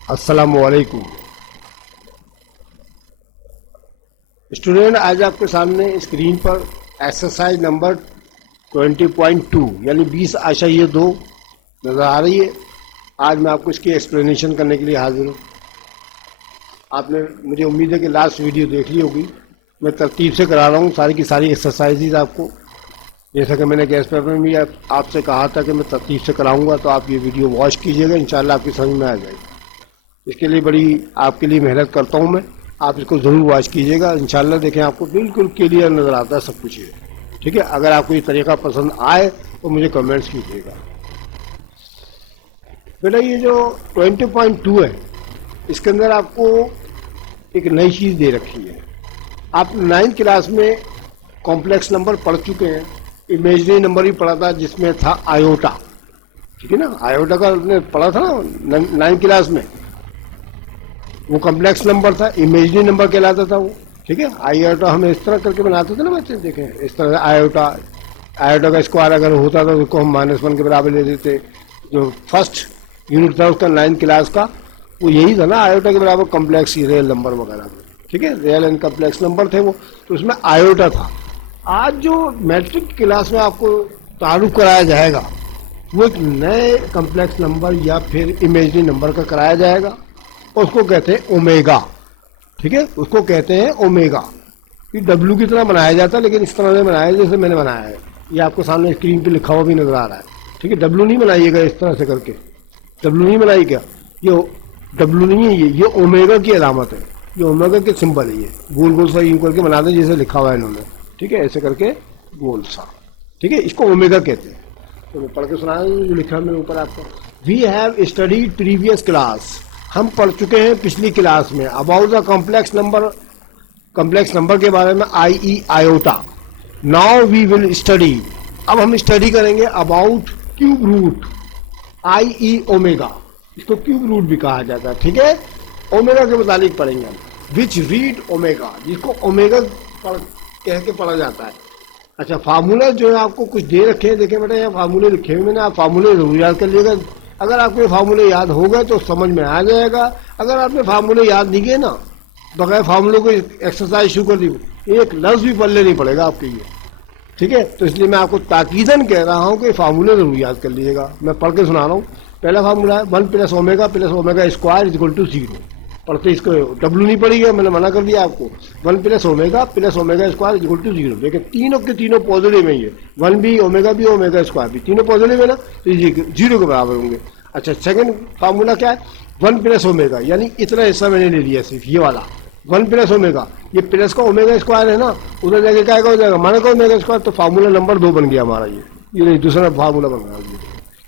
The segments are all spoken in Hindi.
अस्सलामुअलैकुम स्टूडेंट, आज आपके सामने स्क्रीन पर एक्सरसाइज नंबर 20.2 यानी 20 आशाइए 2 नज़र आ रही है। आज मैं आपको इसकी एक्सप्लेनेशन करने के लिए हाजिर हूँ। आपने, मुझे उम्मीद है कि लास्ट वीडियो देख ली होगी। मैं तरतीब से करा रहा हूँ सारी की सारी एक्सरसाइजेज आपको, जैसा कि मैंने गैस पेपर में भी आपसे कहा था कि मैं तरतीब से कराऊंगा, तो आप ये वीडियो वॉच कीजिएगा, इंशाल्लाह आपकी समझ में आ जाएगी। इसके लिए बड़ी आपके लिए मेहनत करता हूँ मैं, आप इसको ज़रूर वॉच कीजिएगा। इंशाल्लाह देखें आपको बिल्कुल क्लियर नज़र आता है सब कुछ ये, ठीक है। अगर आपको ये तरीका पसंद आए तो मुझे कमेंट्स कीजिएगा। बेटा ये जो 20.2 है, इसके अंदर आपको एक नई चीज़ दे रखी है। आप 9th क्लास में कॉम्प्लेक्स नंबर पढ़ चुके हैं, इमेजनरी नंबर भी पढ़ा था जिसमें था आयोटा, ठीक है ना। आयोटा का आपने पढ़ा था ना 9th क्लास में, वो कॉम्प्लेक्स नंबर था, इमेजनरी नंबर कहलाता था वो, ठीक है। आयोटा हमें इस तरह करके बनाते थे ना बच्चे, देखें इस तरह आयोटा का स्क्वायर अगर होता था तो उसको हम -1 के बराबर ले देते। जो फर्स्ट यूनिट था उसका 9th क्लास का, वो यही था ना, आयोटा के बराबर कॉम्प्लेक्स रियल नंबर वगैरह, ठीक है। रियल एंड कॉम्प्लेक्स नंबर थे वो, तो उसमें आयोटा था। आज जो मैट्रिक क्लास में आपको तारुफ कराया जाएगा वो एक नए कॉम्प्लेक्स नंबर या फिर इमेजनरी नंबर का कराया जाएगा, उसको कहते हैं ओमेगा, ठीक है। उसको कहते हैं ओमेगा। ये डब्ल्यू की तरह बनाया जाता है, लेकिन इस तरह से बनाया जैसे मैंने बनाया है। ये आपको सामने स्क्रीन पे लिखा हुआ भी नजर आ रहा है, ठीक है। डब्ल्यू नहीं बनाइएगा इस तरह से करके, डब्ल्यू नहीं बनाई क्या, ये डब्ल्यू नहीं है, ये ओमेगा की अलामत है, ये ओमेगा के सिंबल है। ये गोल गोल सा यूं करके बना दें जैसे लिखा हुआ है इन्होंने, ठीक है, ऐसे करके गोल सा, ठीक है। इसको ओमेगा कहते हैं। तो मैं पढ़ के सुना जो लिखा है मेरे ऊपर आपको। We have studied previous class, हम पढ़ चुके हैं पिछली क्लास में, अबाउट द कॉम्प्लेक्स नंबर के बारे में, i.e. Iota. Now we will study, अब हम स्टडी करेंगे about cube root, i.e. Omega. इसको क्यूब रूट भी कहा जाता है, ठीक है। ओमेगा के मुतालिक पढ़ेंगे हम, विच रीड ओमेगा, जिसको ओमेगा कह के पढ़ा जाता है। अच्छा, फार्मूला जो है आपको कुछ दे रखे हैं, देखें बेटा यहाँ फार्मूले लिखे हुए मैंने, आप फार्मूले जरूर याद कर लीजिएगा। अगर आपको ये फार्मूले याद हो गए तो समझ में आ जाएगा। अगर आपने फार्मूले याद नहीं किए ना, बगैर फार्मूलों को एक्सरसाइज शुरू कर दी, एक लफ्ज भी पढ़ले नहीं पड़ेगा आपके लिए, ठीक है। तो इसलिए मैं आपको ताकीदन कह रहा हूँ कि फार्मूले जरूर याद कर लीजिएगा। मैं पढ़ के सुना रहा हूँ। पहला फार्मूला है 1 + ओमेगा स्क्वायर = 0। पढ़ते इसको डब्ल्यू नहीं पड़ेगा, मैंने मना कर दिया आपको। 1 + ओमेगा स्क्वायर = 0। देखिए तीनों के तीनों पॉजिटिव में, ये 1 भी ओमेगा स्क्वायर भी तीनों पॉजिटिव है ना, तो ये 0 के बराबर होंगे। अच्छा, सेकंड फार्मूला क्या है, 1 + ओमेगा, यानी इतना हिस्सा मैंने ले लिया सिर्फ ये वाला 1 + ओमेगा, ये प्लस का ओमेगा स्क्वायर है ना, उधर जाके क्या हो जाएगा माना ओमेगा स्क्वायर, तो फार्मूला नंबर 2 बन गया हमारा। ये दूसरा फार्मूला बन गया,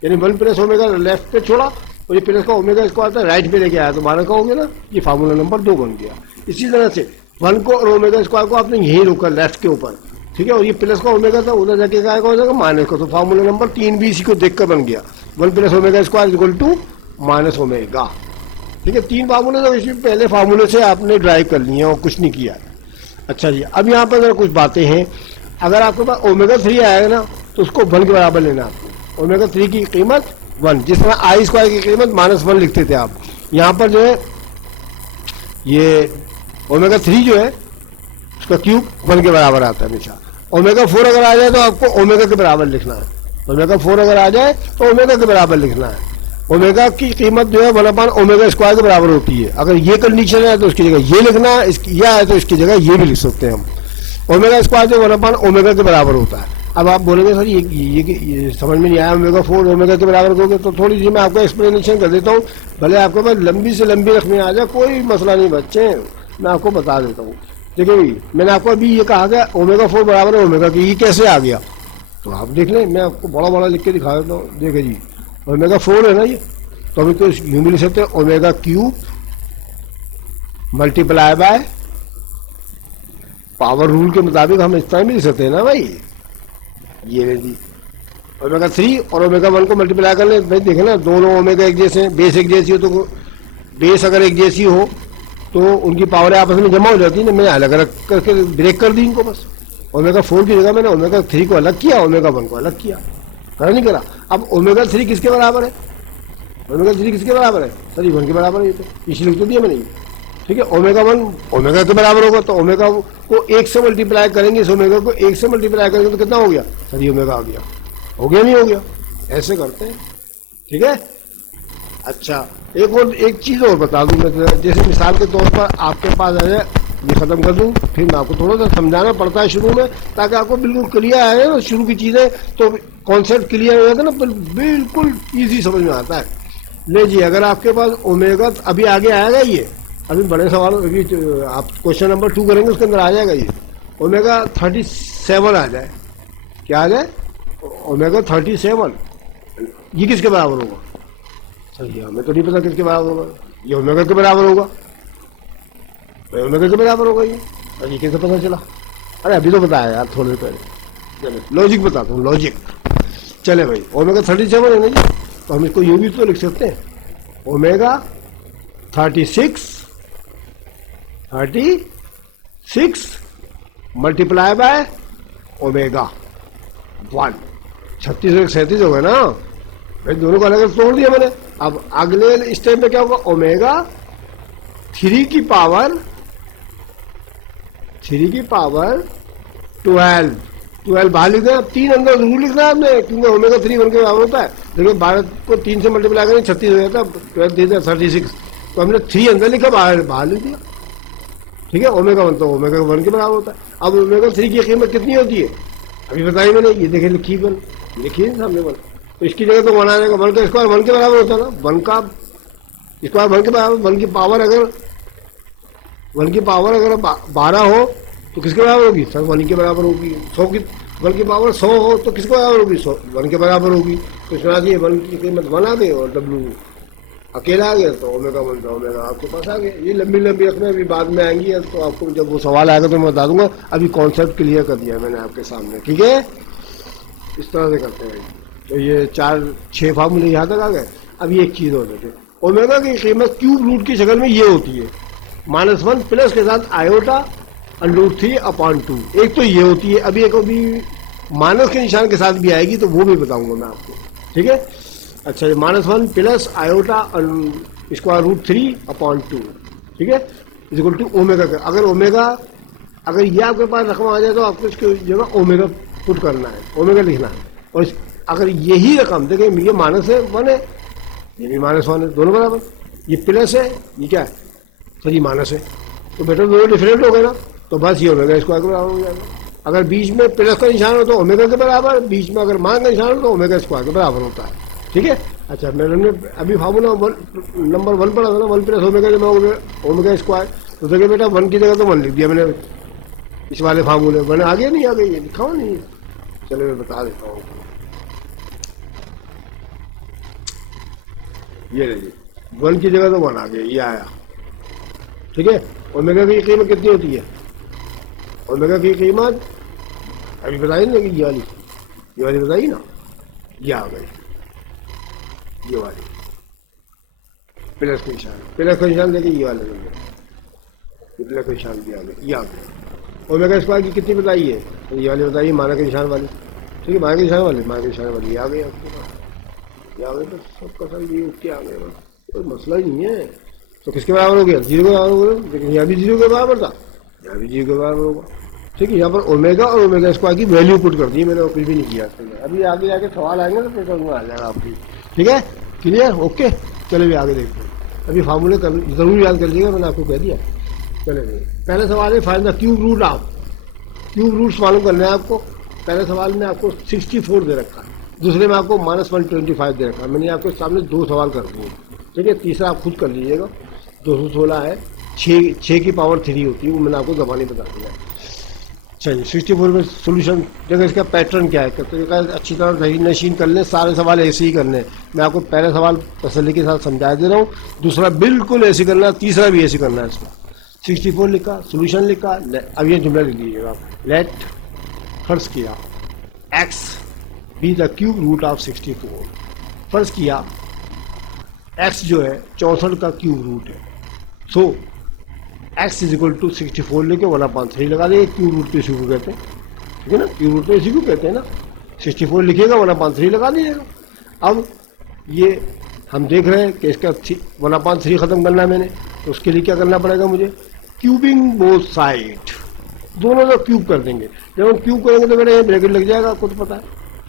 यानी 1 + ओमेगा लेफ्ट पे छोड़ा और ये प्लस का ओमेगा स्क्वायर था राइट पे लेके आया, तो माना का हो गया ना, ये फार्मूला नंबर 2 बन गया। इसी तरह से 1 को और ओमेगा स्क्वायर को आपने यही रोका लेफ्ट के ऊपर, ठीक है। और ये प्लस का ओमेगा था, उधर जाके क्या हो जाएगा माइनस का, तो फार्मूला नंबर 3 भी इसी को देखकर बन गया। 1 + ओमेगा स्क्वायर = -ओमेगा, ठीक है। 3 फार्मूले तो इसी पहले फार्मूले से आपने ड्राइव कर लिए और कुछ नहीं किया। अच्छा जी, अब यहाँ पर अगर कुछ बातें हैं, अगर आपके पास ओमेगा 3 आएगा ना तो उसको 1 के बराबर लेना आपको। ओमेगा 3 की कीमत 1, जिस तरह आई स्क्वायर की कीमत -1 लिखते थे आप, यहाँ पर जो है ये ओमेगा 3 जो है उसका क्यूब 1 के बराबर आता है हमेशा। ओमेगा 4 अगर आ जाए तो आपको ओमेगा के बराबर लिखना है। ओमेगा 4 अगर आ जाए तो ओमेगा के बराबर लिखना है। ओमेगा की कीमत जो है 1 ओमेगा स्क्वायर के बराबर होती है। अगर ये कंडीशन है तो उसकी जगह ये लिखना है, यह है तो इसकी जगह ये भी लिख सकते हैं हम। ओमेगा स्क्वायर जो 1 ओमेगा के बराबर होता है। अब आप बोलेंगे सर ये समझ में नहीं आया, ओमेगा 4 ओमेगा के बराबर होगे, तो थोड़ी सी मैं आपको एक्सप्लेनेशन कर देता हूँ। भले आपके पास लंबी से लंबी रखने आ जाए, कोई मसला नहीं बच्चे, मैं आपको बता देता हूँ। देखिए मैंने आपको अभी ये कहा गया ओमेगा 4 बराबर है ओमेगा की, ये कैसे आ गया तो आप देख लें, मैं आपको बड़ा बड़ा लिख के दिखा देता हूँ। देखिए जी, ओमेगा 4 है ना ये, तो अभी तो यूं भी लिख सकते हैं omega cube multiply by power rule के मुताबिक हम इस तरह भी लिख सकते हैं ना भाई। ये जी ओमेगा 3 और ओमेगा 1 को मल्टीप्लाई कर ले भाई, देखे ना दोनों ओमेगा एक जैसे हैं, बेस एक जैसी हो तो बेस अगर एक जैसी हो तो उनकी पावर आपस में जमा हो जाती है ना। मैंने अलग अलग करके ब्रेक कर दी इनको बस। ओमेगा 4 की जगह मैंने ओमेगा 3 को अलग किया, ओमेगा 1 को अलग किया, करा नहीं करा। अब ओमेगा 3 किसके बराबर है, ओमेगा 3 किसके बराबर है सर, ये 1 के बराबर है, ये तो इसलिए लिख तो दिया मैंने। ठीक है, ओमेगा 1 ओमेगा के बराबर होगा, तो ओमेगा को 1 से मल्टीप्लाई करेंगे, इस ओमेगा को 1 से मल्टीप्लाई करेंगे तो कितना हो गया सर, ये ओमेगा आ गया। हो गया नहीं हो गया, ऐसे करते हैं। ठीक है, अच्छा एक चीज और बता दूं मैं, जैसे मिसाल के तौर पर आपके पास आ जाए, ये खत्म कर दूं, फिर मैं आपको थोड़ा सा समझाना पड़ता है शुरू में, ताकि आपको बिल्कुल क्लियर आए ना शुरू की चीजें, तो कॉन्सेप्ट क्लियर हो जाता है ना, बिल्कुल इजी समझ में आता है। ले जी, अगर आपके पास ओमेगा अभी आगे आएगा, ये अभी बड़े सवाल, अभी आप क्वेश्चन नंबर 2 करेंगे उसके अंदर आ जाएगा ये ओमेगा 37 आ जाए, क्या आ जाए ओमेगा 37, ये किसके बराबर होगा सर, ये हमें तो नहीं पता किसके बराबर होगा, ये ओमेगा के बराबर होगा, ओमेगा के बराबर होगा ये, और ये कैसे पता चला? अरे अभी तो बताया यार थोड़ी देर पहले। चले लॉजिक बताता हूँ, लॉजिक। चले भाई, ओमेगा 37 है ना जी, तो हम इसको यूं भी तो लिख सकते हैं, ओमेगा 36 मल्टीप्लाई बाय ओमेगा 1, 36 और 37 हो गए ना भाई, दोनों को अलग अलग तोड़ दिया मैंने। अब अगले स्टेप में क्या होगा, ओमेगा 3 की पावर 12 बाहर लिख दें। अब 3 अंदर जरूर लिखना है आपने, क्योंकि ओमेगा 3 1 के बराबर होता है। देखिए 12 को 3 से मल्टीप्लाई करें 36 हो जाता है, 12 36, तो हमने 3 अंदर लिखा, बाहर लिख दिया। ठीक है, ओमेगा 1 तो ओमेगा 1 के बराबर होता है। अब ओमेगा 3 की कीमत कितनी होती है अभी बताई मैंने, ये देखिए लिखी 1, लिखिए सामने 1, तो इसकी जगह तो 1 आ जाएगा। 1 का स्क्वायर 1 के बराबर होता है ना, 1 का स्क्वायर 1 के बराबर, 1 की पावर अगर 12 हो तो किसके बराबर होगी सर, 1 के बराबर होगी। 100 की 1 की पावर 100 हो तो किसके बराबर होगी, 1 के बराबर होगी। तो इसमें आती है 1 की कीमत 1 आ गई, और डब्ल्यू अकेला आ गया, तो ओमेगा 1 ओमेगा आपके पास आ गया। ये लंबी रखना, अभी बाद में आएंगी, तो आपको जब वो सवाल आएगा तो मैं बता दूंगा। अभी कॉन्सेप्ट क्लियर कर दिया मैंने आपके सामने। ठीक है, इस तरह से करते हैं। तो ये 4-6 फार्मूले यहाँ तक आ गए। अब ये एक चीज हो जाती है, ओमेगा की कीमत क्यूब रूट की शक्ल में ये होती है, -1 प्लस के साथ आयोटा √3/2, एक तो ये होती है। अभी एक अभी माइनस के निशान के साथ भी आएगी, तो वो भी बताऊंगा मैं आपको। ठीक है, अच्छा, ये -1 प्लस आयोटा √3/2, ठीक है, इक्वल टू ओमेगा का। अगर ये आपके पास रकम आ जाए तो आपको इसकी जगह ओमेगा पुट करना है, ओमेगा लिखना है। और अगर यही रकम देखिए, ये माइनस है 1 है, ये भी -1 है, दोनों बराबर। ये प्लस है, ये क्या है सर, ये माइनस है, तो बेटा दोनों डिफरेंट हो गए ना, तो बस ये ओमेगा स्क्वायर के बराबर हो जाएगा। अगर बीच में प्लस का निशान हो तो ओमेगा के बराबर, बीच में अगर मान का निशान हो तो ओमेगा स्क्वायर के बराबर होता है। ठीक है, अच्छा, मैंने अभी फार्मूला नंबर 1 पढ़ा था ना, 1 प्लस ओमेगा जमा ओमेगा स्क्वायर, तो देखिए बेटा 1 की जगह तो 1 लिख दिया मैंने इस वाले फार्मूले में। मैंने आगे नहीं, आगे ये लिखा हुआ नहीं, चलो मैं बता देता हूँ। ये लीजिए, 1 की जगह तो 1 आ गया, ये आया। ठीक है, ओमेगा की कीमत कितनी होती है, ओमेगा की कीमत अभी बताइए ना, कि ये वाली बताइए ना, ये आ गई, ये वाली प्लस का निशान देखिए, ये वाले प्लस का निशान भी आ गया, ये आ गया। ओमेगा स्क्वायर की कितनी बताइए, ये वाली बताइए, माना के निशान वाली। ठीक है, माना के निशान वाली ये आ गई आपके पास, ये आ गई, तो सबका सब ये उठ के आ गए, कोई मसला ही नहीं है। तो किसके बराबर हो गया, 0 के बराबर हो गया, लेकिन यहाँ भी 0 के बराबर था, यहाँ भी 0 के बराबर होगा। ठीक है, यहाँ पर ओमेगा और ओमेगा स्क्वायर की वैल्यू पुट कर दी मैंने, और कुछ भी नहीं किया। अभी आगे जाके सवाल आएंगे तो पेपर में आ जाएगा आपकी। ठीक है, क्लियर, ओके। चले भी आगे देखते हैं। अभी फार्मूले जरूर याद कर लीजिएगा, मैंने आपको कह दिया। चले पहले सवाल है, find the cube root of, cube roots मालूम करना है आपको। पहले सवाल में आपको 64 दे रखा है, दूसरे में आपको -125 दे रखा है। मैंने आपके सामने 2 सवाल कर दिए। ठीक है, तीसरा आप खुद कर लीजिएगा। 216 है, 6 की पावर 3 होती है, वो मैंने आपको जबानी बता दिया। चलिए 64 में सोल्यूशन देखो, इसका पैटर्न क्या है, तो अच्छी तरह सही नशीन कर लें, सारे सवाल ऐसे ही करने। मैं आपको पहला सवाल तसल्ली के साथ समझा दे रहा हूँ, दूसरा बिल्कुल ऐसे करना है, तीसरा भी ऐसे करना है। इसमें 64 लिखा, सोल्यूशन लिखा, अब ये जुमला लिख लीजिएगा, लेट फर्ज किया x be the cube root of 64। फर्ज किया x जो है 64 का क्यूब रूट है, सो x इज इक्वल टू 64 लेके 1/3 लगा देंगे। क्यूब रूट पे इसी को कहते हैं, ठीक है ना, क्यूब रूट पे इसी को कहते हैं ना। 64 लिखिएगा, 1/3 लगा दीजिएगा। अब ये हम देख रहे हैं कि इसका 1/3 खत्म करना है मैंने, तो उसके लिए क्या करना पड़ेगा मुझे, क्यूबिंग बोथ साइड, दोनों तो क्यूब कर देंगे। जब हम क्यूब करेंगे तो मेरा ये ब्रैकेट लग जाएगा, आपको तो पता है,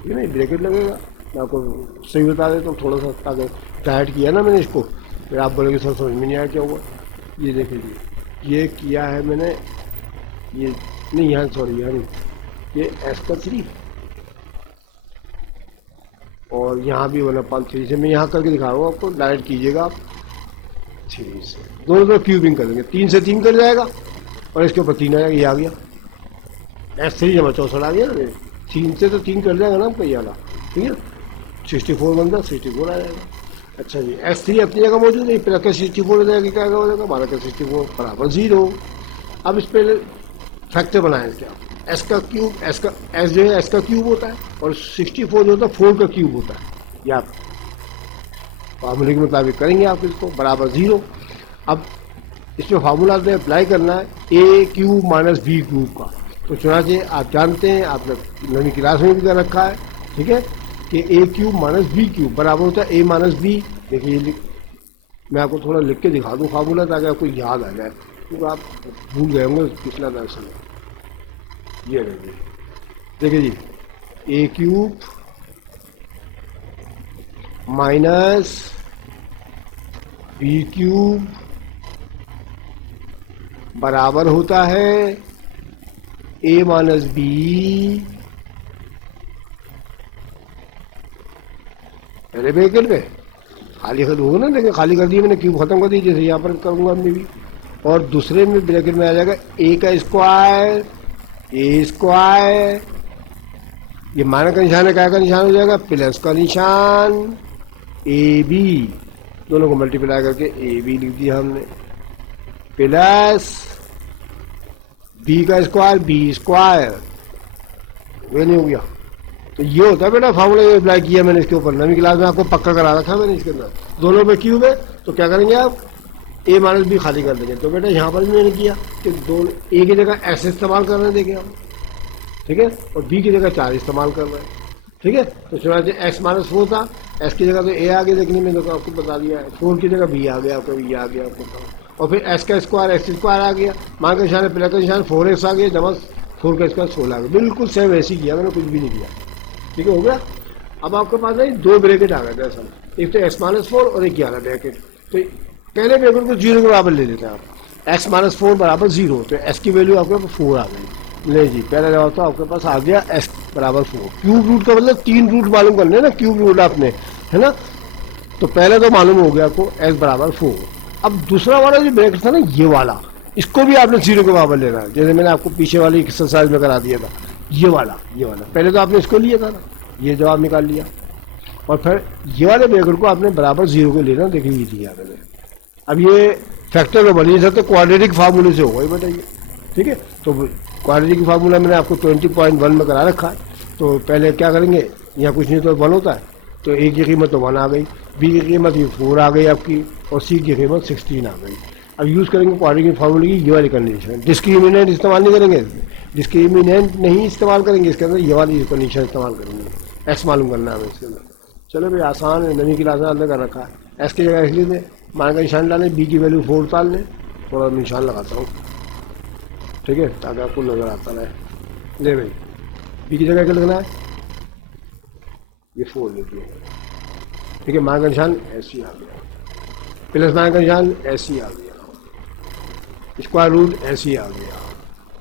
ठीक है ना, ब्रैकेट लगेगा। मैं आपको सही बता देता हूँ, थोड़ा सा ताकि टाइट किया ना मैंने इसको, फिर आप बोलेंगे सर समझ में नहीं आया क्या हुआ। ये देखिए जी, ये किया है मैंने, ये नहीं यहाँ, सॉरी यहाँ नहीं, ये S3 और यहाँ भी 1/3 से मैं यहाँ करके दिखा रहा हूँ आपको, डायरेक्ट कीजिएगा आप 3 से, दोनों तो क्यूबिंग कर देंगे, 3 से 3 कर जाएगा और इसके ऊपर 3 आएगा, ये आ गया S3 जमा 64 आ गया ना, 3 से तो 3 कर जाएगा ना आपका ये वाला, ठीक है, 64 बनता 64 आ जाएगा। अच्छा जी, S3 अपनी जगह मौजूद है, प्लस का 64 हो जाएगा, क्या हो जाएगा 12 का 64 बराबर 0। अब इस पर फैक्टर बनाए क्या, S का क्यूब, S जो है S का क्यूब होता है और 64 जो होता है 4 का क्यूब होता है, या फार्मूले के मुताबिक करेंगे आप इसको बराबर 0। अब इसमें फार्मूला में अप्लाई करना है ए क्यूब माइनस बी क्यूब का, तो चुनाचे आप जानते हैं, आपने नवी क्लास में भी कर रखा है, ठीक है, कि ए क्यूब माइनस बी क्यूब बराबर होता है ए माइनस बी। देखिए मैं आपको थोड़ा लिख के दिखा दूँ फार्मूला ताकि आपको याद आ जाए, क्योंकि आप भूल गए होंगे पिछला दर्शन में। ये देखिए जी, ए क्यूब माइनस बी क्यूब बराबर होता है ए माइनस बी पहले ब्रैकेट में खाली कर दूंगा ना, देखिए खाली कर दिया मैंने, क्यूब खत्म कर दी, जैसे यहाँ पर करूंगा मैं भी, और दूसरे में ब्रैकेट में आ जाएगा ए का स्क्वायर, ए स्क्वायर, ये माइनस का निशान है, क्या का निशान हो जाएगा, प्लस का निशान, ए बी, दोनों को मल्टीप्लाई करके ए बी लिख दिया हमने, प्लस बी का स्क्वायर बी स्क्वायर, ये नहीं हो गया। तो ये होता है बेटा फार्मूला, ये अप्लाई किया मैंने इसके ऊपर, नवी क्लास में आपको पक्का करा रखा है मैंने इसके अंदर, दोनों पे क्यूब है, तो क्या करेंगे आप ए माइनस बी खाली कर देंगे। तो बेटा यहाँ पर भी मैंने किया कि दोनों ए की जगह एस इस्तेमाल कर रहे हैं, देखिए हम, ठीक है, और बी की जगह 4 इस्तेमाल कर रहे हैं, ठीक है। तो सुना एक्स माइनस 4 था, एस की जगह तो ए आ गया, देखने में तो आपको बता दिया है, 4 की जगह बी आ गया, आपको बी आ गया आपको, और फिर एस का स्क्वायर एक्स स्क्वायर आ गया, मान का निशान प्लस का निशान 4x आ गया, जमा 4 का स्क्वायर 16 आ गया, बिल्कुल सेम ऐसे ही किया मैंने, कुछ भी नहीं किया, ठीक है, हो गया। अब आपके पास है 2 ब्रैकेट आ गए दरअसल, एक तो एक्स माइनस 4 और एक 11 ब्रैकेट। तो पहले ब्रैकेट को 0 के बराबर ले लेते हैं आप, एक्स माइनस 4 बराबर 0, तो एस की वैल्यू आपके पास 4 आ गई, ले जी पहला जवाब तो आपके पास आ गया एस बराबर 4। क्यूब रूट का मतलब 3 रूट मालूम करने ना, क्यूब रूट आपने, है ना, तो पहले तो मालूम हो गया आपको एस बराबर 4। अब दूसरा वाला जो ब्रैकेट था ना ये वाला, इसको भी आपने 0 के बराबर लेना है, जैसे मैंने आपको पीछे वाली एक्सरसाइज में करा दिया था, ये वाला पहले तो आपने इसको लिया था ना, ये जवाब निकाल लिया, और फिर ये वाले ब्रैकेट को आपने बराबर 0 के लेना, देखिए ये दिया मैंने। अब ये फैक्टर में बन नहीं सकते, क्वाड्रेटिक फार्मूले से होगा ये बताइए, ठीक है। तो क्वाड्रेटिक फार्मूला मैंने आपको 20.1 में करा रखा है, तो पहले क्या करेंगे, यहाँ कुछ नहीं तो 1 होता है, तो ए की कीमत तो 1 आ गई, बी की कीमत ये 4 आ गई आपकी, और सी की कीमत 16 आ गई। अब यूज़ करेंगे क्वाड्रेटिक फार्मूले की ये वाली कंडीशन, डिस्क्रिमिनेंट इस्तेमाल नहीं करेंगे, डिस्क्रिमिनेंट नहीं इस्तेमाल करेंगे, इसके अंदर ये वाली कंडीशन इस्तेमाल करेंगे, एक्स मालूम करना है इसके अंदर। चलो भाई आसान है, नवी क्लास में अंदर कर रखा है, एस की जगह एस ले लें, मान का निशान डालें, बी की वैल्यू 4 डाल लें, थोड़ा निशान लगाता हूँ, ठीक है, ताकि आपको नजर आता रहे। ले भाई बी की जगह क्या लिखना है, ये 4 लिखिए, ठीक है, मान का निशान ऐसी आ गया, प्लस मान का निशान ऐसी आ गया, स्क्वायर रूट ऐसी आ गया।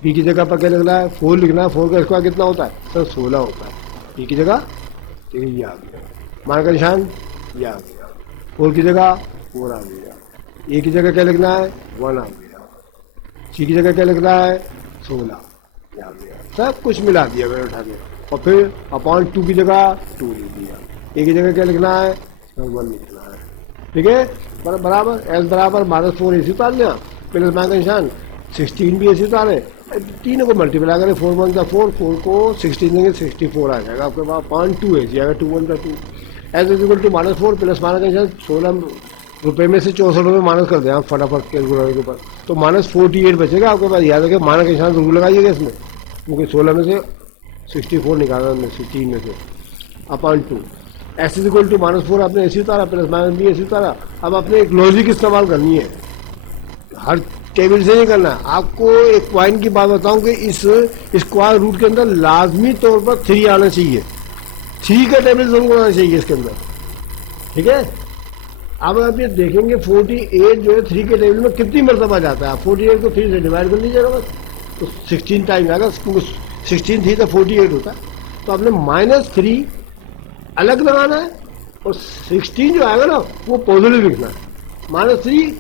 बी की जगह पर क्या लिखना है, 4 लिखना है, 4 का स्क्वायर कितना होता है सर 16 होता है, बी की जगह ठीक है ये आ गया, मान का निशान ये आ गया, 4 की जगह 4 आ गया, ए की जगह क्या लिखना है 1 आ गया, सी की जगह क्या लिखना है 16 ये आ गया, सब कुछ मिला दिया मैंने उठा के, और फिर अपॉन 2 की जगह 2 लिख दिया, ए की जगह क्या लिखना है 1 लिखना है, ठीक है, बराबर एस बराबर -4 ऐसे उतार लिया, प्लस मान का निशान 16 भी ऐसे उतारे, तीनों को मल्टीप्लाई करें, 4 1 जा 4, 4 को 16 देंगे 64 आ जाएगा आपके पास, 0.2 ऐसे आएगा, 2 1 जा 2, एस इक्वल टू -4 प्लस मान का निशान 16 रुपये में से 64 रुपये माइनस कर दें आप फटाफट कैलकुलेटर के ऊपर, तो -48 बचेगा आपके पास, याद रखिए मान का निशान जरूर लगाइएगा इसमें, क्योंकि 16 में से 64 निकालना, 16 में से upon 2, s is equal to -4 आपने ऐसे उतारा, प्लस माइनस बी ऐसे उतारा। अब आपने एक लॉजिक इस्तेमाल करनी है, हर टेबल से नहीं करना। आपको एक पॉइंट की बात बताऊं कि इस स्क्वायर रूट के अंदर लाजमी तौर पर 3 आना चाहिए, 3 का टेबल जरूर आना चाहिए इसके अंदर, ठीक है। अब आप ये देखेंगे 48 जो है 3 के टेबल में कितनी मरतबा जाता है। आप 48 को 3 से डिवाइड कर लीजिएगा बस, तो 16 टाइम आएगा, 16 थी तो 48 होता है। तो आपने -3 अलग लगाना है और 16 जो आएगा ना वो पॉजिटिव लिखना है। -3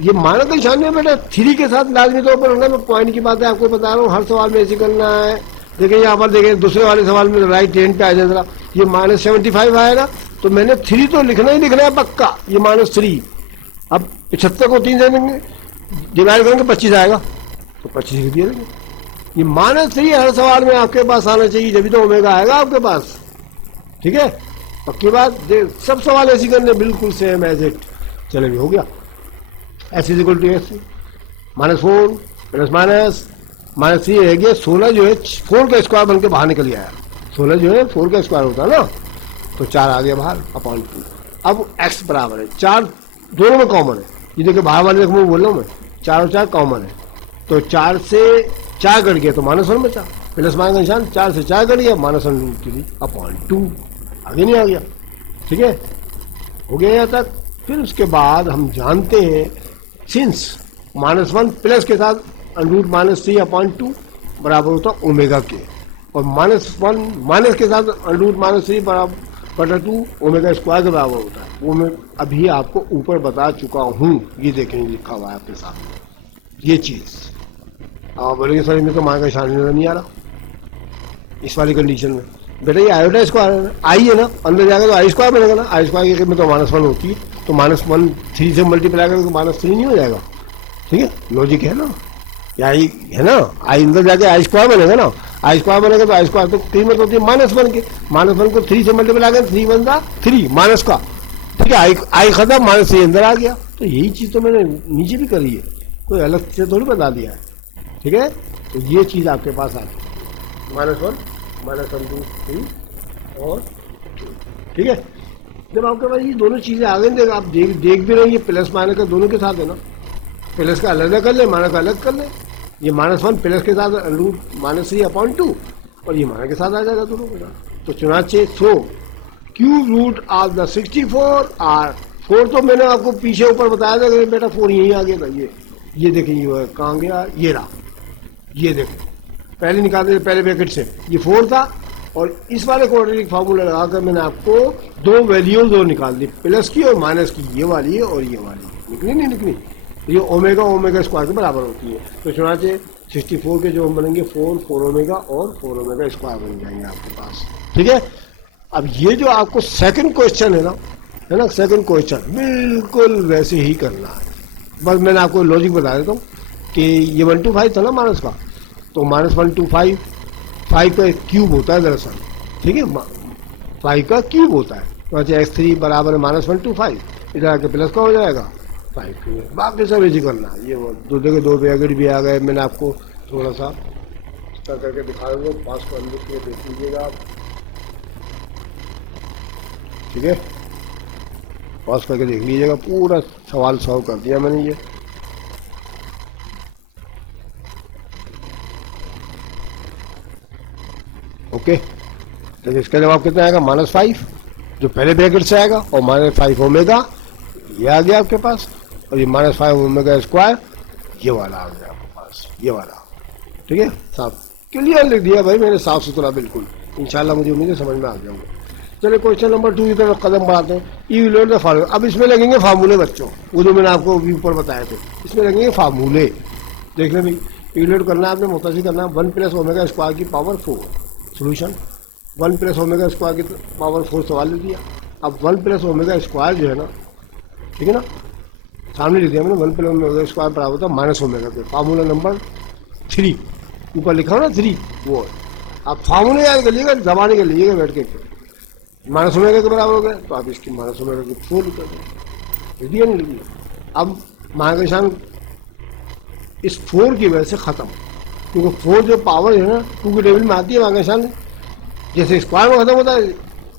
ये माइनस का निशान है बेटा, 3 के साथ लाजमी तौर पर होना। मैं पॉइंट की बात है आपको बता रहा हूँ, हर सवाल में ऐसे करना है। देखिए यहाँ पर देखिए दूसरे वाले सवाल में राइट हैंड पे आ जाए जरा, ये -75 आएगा तो मैंने 3 तो लिखना ही लिखना है पक्का, ये -3। अब 75 को 3 से देंगे, डिवाइड करेंगे 25 आएगा तो 25 लिख दिया। ये -3 हर सवाल में आपके पास आना चाहिए, जब तो ओमेगा आएगा आपके पास, ठीक है। पक्की बात, सब सवाल ऐसे करने बिल्कुल सेम एज इट। चले हो गया, S is equal to S, -4 plus -3 रह गया। 16 जो है 4 का स्क्वायर बन के बाहर निकल गया है, 16 जो है 4 का स्क्वायर होता है ना, तो 4 आ गया बाहर अपॉन 2। अब x बराबर है 4, दोनों में कॉमन है। ये देखिए बाहर वाले रकम बोल रहा हूँ मैं, 4 और 4 कॉमन है, तो 4 से 4 कट गया तो -1 बचा, प्लस माइनस का निशान 4 से 4 कट गया, -1 अपॉन 2 आगे नहीं आ गया, ठीक है। हो गया यहाँ तक। फिर उसके बाद हम जानते हैं सिंस -1 प्लस के साथ √- -3 अपॉन 2 बराबर होता ओमेगा के, और -1 माइनस के साथ √- 3 बटा 2 ओमेगा स्क्वायर के बराबर होता है। वो मैं अभी आपको ऊपर बता चुका हूँ, ये देखेंगे लिखा हुआ है आपके सामने ये चीज। आप बोलेंगे सर इनमें तो मान का निशान नहीं आ रहा इस वाली कंडीशन में। बेटा ये आयोटा स्क्वायर आई है ना, अंदर जाएगा तो आई स्क्वायर बनेगा ना, आई स्क्वायर की में तो -1 होती है, तो -1 3 से मल्टीप्लाई करें तो -3 नहीं हो जाएगा, ठीक है। लॉजिक है ना, या आई है ना, आई अंदर जाके आई स्क्वायर बनेगा ना, आई स्क्वायर बनेगा तो आई स्क्वायर तो 3 में तो होती है -1 के, -1 को 3 से मल्टीप्लाई करें 3 बनता 3 माइनस का, ठीक है। आई खत्म, -3 अंदर आ गया। तो यही चीज तो मैंने नीचे भी करी है, कोई अलग से थोड़ी बता दिया है, ठीक है। तो ये चीज आपके पास आ गई, -1 -1 2 3 और 2, ठीक है। जब आपके पास ये दोनों चीजें आ गई, आप देख भी रहे हैं, ये प्लस माइनस का दोनों के साथ है ना, प्लस का अलग कर ले, माइनस का अलग कर ले। ये -1 प्लस के साथ √- 3 2 और ये माइनस के साथ आ जाएगा दोनों के साथ। तो चुनाचे so cube root of the 64 are 4 तो मैंने आपको पीछे ऊपर बताया था कि बेटा 4 यहीं आ गया था। ये देखें ये कहाँ गया, ये रहा, ये देखें पहले निकालते थे पहले ब्रैकेट से, ये 4 था, और इस वाले क्वाड्रेटिक फार्मूला लगाकर मैंने आपको 2 वैल्यूज और निकाल दी, प्लस की और माइनस की, ये वाली है और ये वाली। निकली नहीं निकली, ये ओमेगा स्क्वायर के बराबर होती है। तो चुनाचे 64 के जो हम बनेंगे 4 ओमेगा और 4 ओमेगा स्क्वायर बन जाएंगे आपके पास, ठीक है। अब ये जो आपको सेकंड क्वेश्चन है ना, सेकंड क्वेश्चन बिल्कुल वैसे ही करना है। बस मैंने आपको लॉजिक बता देता हूँ कि ये 1 to 5 था ना माइनस का, तो -1 to 5 का क्यूब होता है दरअसल, ठीक है, 5 का क्यूब होता है। तो x3 बराबर है -1 to 5, इधर आके प्लस का हो जाएगा 5 क्यूब। बाकी सब ऐसे करना है। ये दो जगह 2 ब्रैकेट भी आ गए, मैंने आपको थोड़ा सा करके दिखा दूंगा, पास को अंदर के देख लीजिएगा आप, ठीक है। पॉज करके देख लीजिएगा, पूरा सवाल सॉल्व कर दिया मैंने ये। ओके, तो इसका जवाब कितना आएगा, -5 जो पहले ब्रैकेट से आएगा, और -5 ओमेगा ये आ गया आपके पास, और ये -5 ओमेगा स्क्वायर ये वाला आ गया आपके पास, ये वाला, ठीक है। साफ क्लियर लिख दिया भाई मैंने, साफ सुथरा बिल्कुल। इंशाल्लाह मुझे उम्मीद है समझ में आ गया होगा। चलिए क्वेश्चन नंबर 2 की तरफ कदम बढ़ाते हैं। Evaluate the following. अब इसमें लगेंगे फार्मूले बच्चों, वो जो मैंने आपको अभी ऊपर बताए थे, इसमें लगेंगे फार्मूले। देख लें भाई, इवैल्यूएट करना है आपने, मुतासिर करना है 1 + ओमेगा स्क्वायर की पावर 4 सोल्यूशन, 1 + ओमेगा स्क्वायर की पावर 4 सवाल लिख दिया। अब 1 + ओमेगा स्क्वायर जो है ना, ठीक है ना, सामने लिख दिया मैंने, 1 + ओमेगा स्क्वायर बराबर होता है माइनस ओमेगा के। फार्मूला नंबर 3 ऊपर लिखा हो ना 3, वो आप फार्मूले याद कर लीजिएगा, दबाने के लीजिएगा बैठ के, माइनस ओमेगा के बराबर हो गए, तो आप इसकी माइनस ओमेगा की 4 लिख दें, दिया नहीं लिखिए। अब मान का निशान इस 4 की वजह से खत्म, क्योंकि 4 जो पावर है ना 2 के टेबल में आती है, मान का निशान जैसे स्क्वायर में खत्म होता है,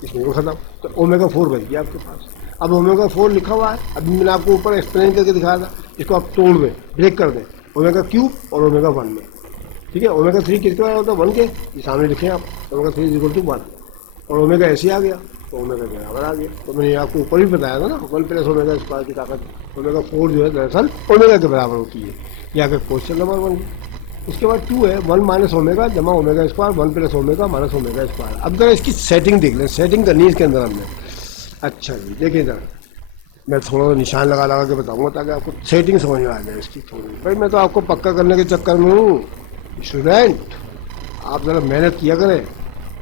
इसमें वो खत्म। तो ओमेगा 4 बच गया आपके पास। अब ओमेगा 4 लिखा हुआ है, अभी मैंने आपको ऊपर एक्सप्लेन करके दिखाया था, इसको आप तोड़ दें, ब्रेक कर दें, ओमेगा क्यूब और ओमेगा 1 में। ठीक है, ओमेगा 3 किसके बराबर होता है? 1 के, ये सामने लिखे आप, ओमेगा 3 इज इक्वल टू 1, और ओमेगा ऐसे आ गया तो ओमेगा के बराबर आ गया। तो मैंने आपको ऊपर भी बताया था ना, 1 प्लस ओमेगा स्क्वायर की ताकत ओमेगा 4 जो है दरअसल ओमेगा के बराबर होती है। ये आगे क्वेश्चन नंबर 1। उसके बाद 2 है 1 माइनस ओमेगा जमा omega square 1 plus omega minus omega square. अब जरा इसकी सेटिंग देख लें, सेटिंग करनी है इसके अंदर हमने। अच्छा जी देखिए जरा, मैं थोड़ा निशान लगा लगा के बताऊंगा ताकि आपको सेटिंग समझ में आ जाए इसकी थोड़ी। भाई मैं तो आपको पक्का करने के चक्कर में हूँ स्टूडेंट, आप जरा मेहनत किया करें,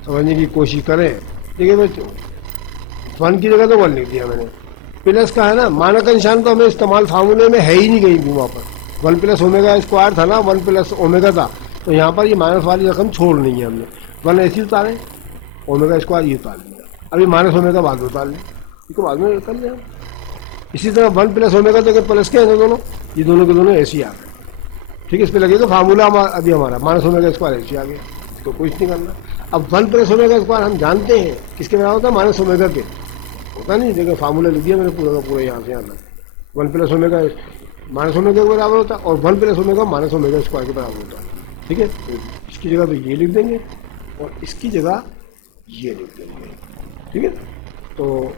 समझने की कोशिश करें। देखिए भाई 1 की जगह तो 1 लिख दिया मैंने, प्लस का है ना, मानक का निशान तो हमें इस्तेमाल फार्मूले में है ही नहीं कहीं भी। वहाँ पर 1 प्लस ओमेगा स्क्वायर था ना, 1 प्लस ओमेगा था, तो यहाँ पर ये माइनस वाली रकम छोड़नी है हमने। 1 ऐसी उतारें, ओमेगा स्क्वायर ये उतार लिया, अभी माइनस ओमेगा बाद में उतार लें, इसको बाद में कर लिया। इसी तरह 1 प्लस ओमेगा जगह प्लस के हैं दोनों, ये दोनों के दोनों ऐसे ही आ गए। ठीक है, इस पर लगेगा फार्मूला अभी हमारा माइनस ओमेगा स्क्वायर ऐसे आ गया, इसको कुछ नहीं करना। अब 1 प्लस ओमेगा स्क्वायर हम जानते हैं किसके बराबर होता है? माइनस ओमेगा के, होता नहीं। देखिए फार्मूला लिख दिया मैंने पूरा का पूरा यहाँ से यहाँ तक। 1 प्लस ओमेगा माइनस ओमेगा के बराबर होता है और 1 plus omega minus omega square के बराबर होता है। ठीक है, तो इसकी जगह पे ये लिख देंगे और इसकी जगह ये लिख देंगे। ठीक है, तो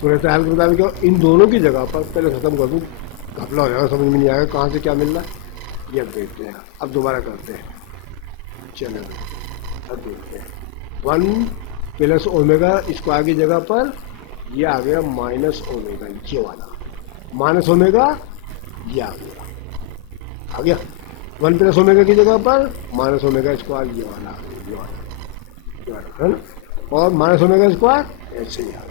सूरत हाल के मुताबिक इन दोनों की जगह पर पहले ख़त्म कर दूँ, घपला हो जाएगा, समझ में नहीं आएगा कहाँ से क्या मिल रहा है। ये अब देखते हैं, अब दोबारा करते हैं। चलो अब देखते हैं, 1 प्लस ओमेगा स्क्वायर की जगह पर ये आ गया माइनस ओमेगा, ये वाला माइनस ओमेगा ये आ गया 1 प्लस ओमेगा की जगह पर माइनस ओमेगा स्क्वायर ये वाला है ना, और माइनस ओमेगा स्क्वायर ऐसे ही आ गया।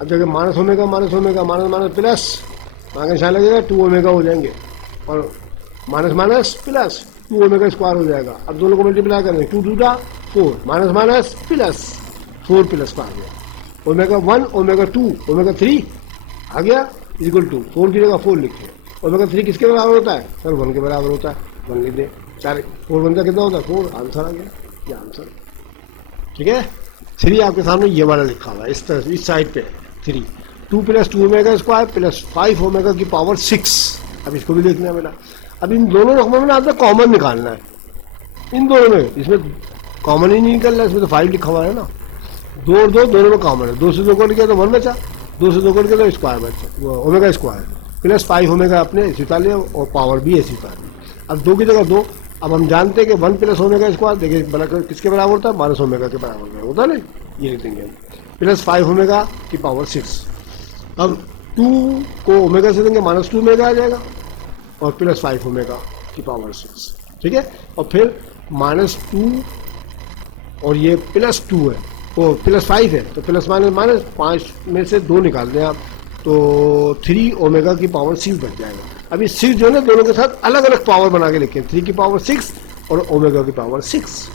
अब देखिए minus omega minus omega minus minus plus, आगे निशान लगेगा 2 ओमेगा हो जाएंगे, और minus minus plus 2 omega square हो जाएगा। अब दोनों को मल्टीप्लाई करेंगे, 2 2 4 माइनस माइनस प्लस 4 प्लस का आ गया। ओमेगा 1 ओमेगा 2 ओमेगा 3 आ गया इक्वल टू 4 की जगह 4 लिखे। ओमेगा 3 किसके बराबर होता है? सर 1 के बराबर होता है, 1 लिख दे। 4 4 1 का कितना होता है? 4। आंसर आ गया, ये आंसर। ठीक है, 3 आपके सामने ये वाला लिखा हुआ है इस तरह, इस साइड पे 3। 2 plus 2 omega square plus 5 omega की पावर 6। अब इसको भी देखना है बेटा। अब इन दोनों रकमों में आपको कॉमन निकालना है, इन दोनों में। इसमें कॉमन ही नहीं निकलना, इसमें तो 5 लिखा हुआ है ना। 2 और 2 दोनों में कॉमन है, 2 से 2 कट गया तो 1 बचा, 2 से 2 कट गया तो स्क्वायर बचा, ओमेगा स्क्वायर प्लस 5 ओमेगा अपने ऐसे उतार लिया और पावर भी ऐसी उतार ली। अब 2 की जगह 2। अब हम जानते हैं कि 1 प्लस ओमेगा स्क्वायर देखिए किसके बराबर होता है? माइनस ओमेगा के बराबर होता है ना, ये लिख देंगे प्लस 5 ओमेगा की पावर 6। अब 2 को ओमेगा से देंगे माइनस 2 ओमेगा आ जाएगा और प्लस 5 ओमेगा की पावर 6। ठीक है, और फिर माइनस 2 और ये प्लस 2 है, वो प्लस 5 है, तो प्लस माइनस माइनस 5 में से 2 निकाल दें आप, तो 3 ओमेगा की पावर 6 बच जाएगा। अभी 6 जो है ना दोनों के साथ अलग अलग पावर बना के लिखें, 3 की पावर 6 और ओमेगा की पावर 6।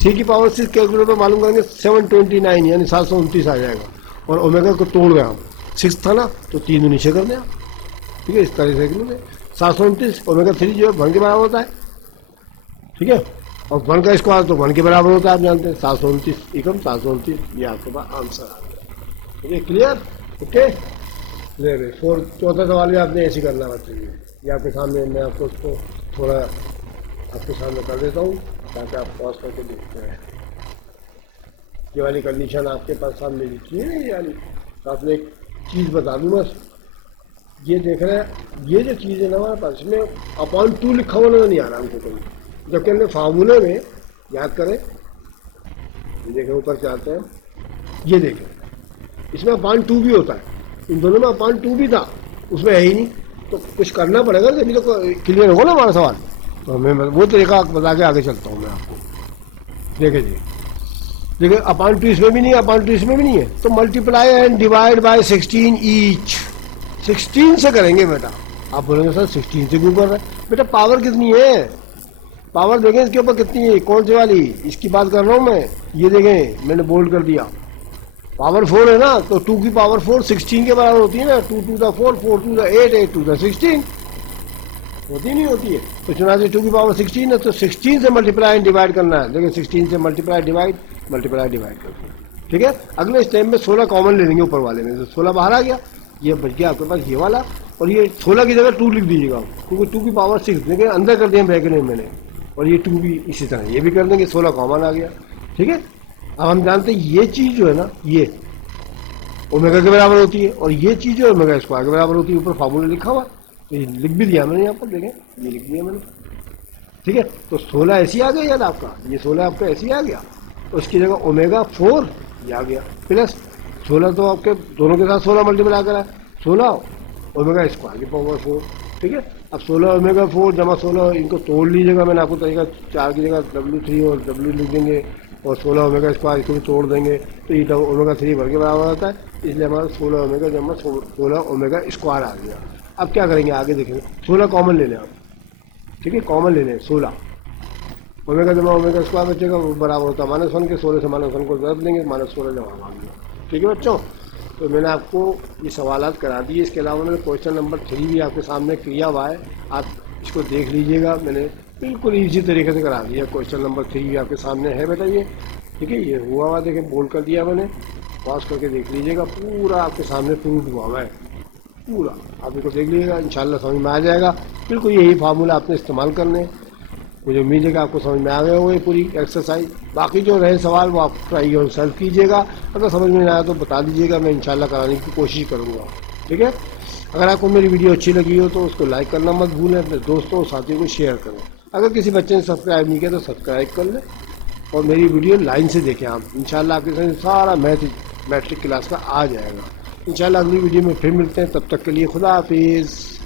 3 की पावर 6 कैलकुलेटर में मालूम करेंगे 729 यानी 729 आ जाएगा, और ओमेगा को तोड़ गया हम, 6 था ना तो 3 नीचे कर दें। ठीक है, इस तरह से 729 ओमेगा 3 जो है 1 के बराबर होता है। ठीक है, और 1 का स्क्वायर तो 1 के बराबर होता है, आप जानते हैं 729 एकम 729, ये आपके पास आंसर आ गया। ठीक है, क्लियर? ओके, ले चौथा सवाल भी आपने ऐसे करना बच्चे, ये आपके सामने मैं आपको उसको थोड़ा आपके सामने कर देता हूँ ताकि आप पॉज करके देखते हैं। ये वाली कंडीशन आपके पास सामने लिखी है, यानी आपने एक चीज़ बता दूँ बस, ये देख रहे हैं, ये जो चीज़ है ना हमारे पास, इसमें अपॉन 2 लिखा हुआ नहीं आ रहा हमको कहीं, जबकि हमने फार्मूले में याद करें, ये देखें ऊपर से आते हैं, ये देखें इसमें अपॉन 2 भी होता है, इन दोनों में अपॉन 2 भी था, उसमें है ही नहीं, तो कुछ करना पड़ेगा तभी तो क्लियर होगा ना हमारा सवाल। तो मैं वो तरीका बता के आगे चलता हूँ मैं आपको। देखे जी, देखिए अपॉन 2 इसमें भी नहीं है, अपॉन 2 इसमें भी नहीं है, तो multiply and divide by 16 each. 16 से करेंगे बेटा। आप बोलेंगे सर 16 से क्यों कर रहे हैं? बेटा पावर कितनी है, पावर देखें इसके ऊपर कितनी है, कौन सी वाली, इसकी बात कर रहा हूँ मैं। ये देखें मैंने बोल्ड कर दिया, पावर 4 है ना, तो 2 की पावर 4 16 के बराबर होती है ना। 2 2 दा 4, 4 2 दा 8, 8 2 दा 16 होती नहीं होती है, तो चुनाचे 2 की पावर 16 है, तो 16 से मल्टीप्लाई एंड डिवाइड करना है। देखिए 16 से मल्टीप्लाई डिवाइड करते हैं, ठीक है। अगले स्टेप में 16 कॉमन ले लेंगे ऊपर वाले में, तो 16 बाहर आ गया, ये बच गया आपके पास ये वाला, और ये 16 की जगह 2 लिख दीजिएगा, क्योंकि 2 की पावर 6 देखिए अंदर कर दिया ब्रैकेट में मैंने, और ये 2 भी इसी तरह ये भी कर देंगे, 16 कॉमन आ गया। ठीक है। अब हम जानते हैं ये चीज़ जो है ना, ये ओमेगा के बराबर होती है, और ये चीज़ जो है ओमेगा स्क्वायर के बराबर होती है। ऊपर फार्मूला लिखा हुआ, तो ये लिख भी दिया मैंने यहाँ पर, देखें ये लिख दिया मैंने। ठीक है। तो 16 ऐसी आ गया यार आपका, ये 16 आपका ऐसी आ गया, तो उसकी जगह ओमेगा 4 ये आ गया, प्लस 16 तो आपके दोनों के साथ 16 मल्टीप्लाई करा है, 16 ओमेगा स्क्वायर की पावर 4। ठीक है। अब 16 ओमेगा 4 जमा 16, इनको तोड़ लीजिएगा, मैंने आपको तरीका 4 की जगह W3 और W लिख देंगे, और 16 ओमेगा स्क्वायर को भी तोड़ देंगे, तो ये ओमेगा 3 भर के बराबर होता है, इसलिए हमारा 16 ओमेगा जमा 16 ओमेगा स्क्वायर आ गया। अब क्या करेंगे आगे देखेंगे, 16 कॉमन ले लें आप। ठीक है, कॉमन ले लें 16 ओमेगा जमा ओमेगा स्क्वायर बचेगा, वो बराबर होता है -1 के, 16 से -1 को रख देंगे, -16 जवाब आ गया। ठीक है बच्चों, तो मैंने आपको ये सवालात करा दिए, इसके अलावा मैंने क्वेश्चन नंबर 3 भी आपके सामने किया हुआ है, आप इसको देख लीजिएगा, मैंने बिल्कुल इजी तरीके से करा दिया। क्वेश्चन नंबर 3 भी आपके सामने है बेटा ये। ठीक है, ये हुआ हुआ देखें, बोल्ड कर दिया मैंने, पॉज करके देख लीजिएगा, पूरा आपके सामने प्रूव हुआ हुआ है पूरा, आप इसको देख लीजिएगा, इंशाल्लाह समझ में आ जाएगा। बिल्कुल यही फार्मूला आपने इस्तेमाल करने, मुझे उम्मीद है कि आपको समझ में आ गए होंगे पूरी एक्सरसाइज। बाकी जो रहे सवाल वो आप ट्राई और सॉल्व कीजिएगा, अगर समझ में नहीं आया तो बता दीजिएगा, मैं इंशाल्लाह कराने की कोशिश करूँगा। ठीक है। अगर आपको मेरी वीडियो अच्छी लगी हो तो उसको लाइक करना मत भूलें, अपने दोस्तों और साथियों को शेयर करें। अगर किसी बच्चे ने सब्सक्राइब नहीं किया तो सब्सक्राइब कर लें, और मेरी वीडियो लाइन से देखें आप, इंशाल्लाह आपके साथ सारा मैट्रिक क्लास का आ जाएगा। इंशाल्लाह अगली वीडियो में फिर मिलते हैं, तब तक के लिए खुदा हाफिज़।